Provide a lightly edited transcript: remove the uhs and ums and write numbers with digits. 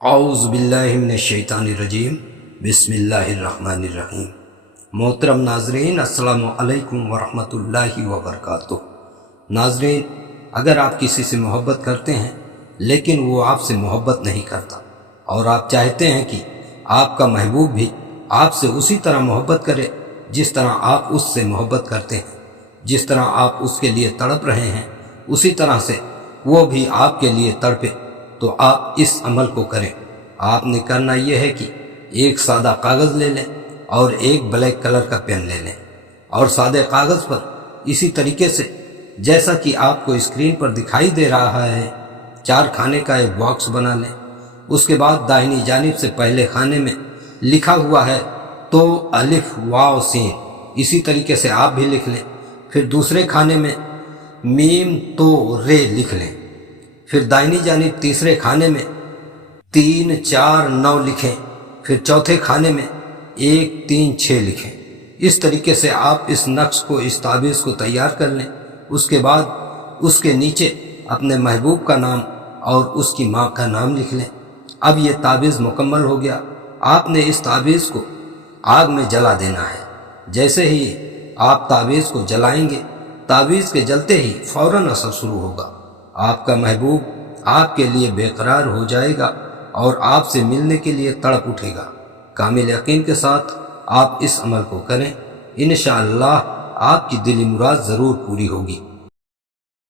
اعوذ باللہ من الشیطان الرجیم، بسم اللہ الرحمن الرحیم۔ محترم ناظرین، السلام علیکم ورحمۃ اللہ وبرکاتہ۔ ناظرین، اگر آپ کسی سے محبت کرتے ہیں لیکن وہ آپ سے محبت نہیں کرتا اور آپ چاہتے ہیں کہ آپ کا محبوب بھی آپ سے اسی طرح محبت کرے جس طرح آپ اس سے محبت کرتے ہیں، جس طرح آپ اس کے لیے تڑپ رہے ہیں اسی طرح سے وہ بھی آپ کے لیے تڑپے، تو آپ اس عمل کو کریں۔ آپ نے کرنا یہ ہے کہ ایک سادہ کاغذ لے لیں اور ایک بلیک کلر کا پین لے لیں اور سادے کاغذ پر اسی طریقے سے جیسا کہ آپ کو اسکرین پر دکھائی دے رہا ہے 4 کھانے کا ایک باکس بنا لیں۔ اس کے بعد داہنی جانب سے پہلے کھانے میں لکھا ہوا ہے تو الف واو سین، اسی طریقے سے آپ بھی لکھ لیں۔ پھر دوسرے کھانے میں میم تو رے لکھ لیں۔ پھر دائنی جانب تیسرے کھانے میں 3 4 9 لکھیں۔ پھر چوتھے کھانے میں 1 3 6 لکھیں۔ اس طریقے سے آپ اس نقش کو، اس تعویذ کو تیار کر لیں۔ اس کے بعد اس کے نیچے اپنے محبوب کا نام اور اس کی ماں کا نام لکھ لیں۔ اب یہ تعویذ مکمل ہو گیا۔ آپ نے اس تعویذ کو آگ میں جلا دینا ہے۔ جیسے ہی آپ تعویذ کو جلائیں گے، تعویذ کے جلتے ہی فوراً اثر شروع ہوگا۔ آپ کا محبوب آپ کے لیے بے قرار ہو جائے گا اور آپ سے ملنے کے لیے تڑپ اٹھے گا۔ کامل یقین کے ساتھ آپ اس عمل کو کریں، انشاءاللہ آپ کی دلی مراد ضرور پوری ہوگی۔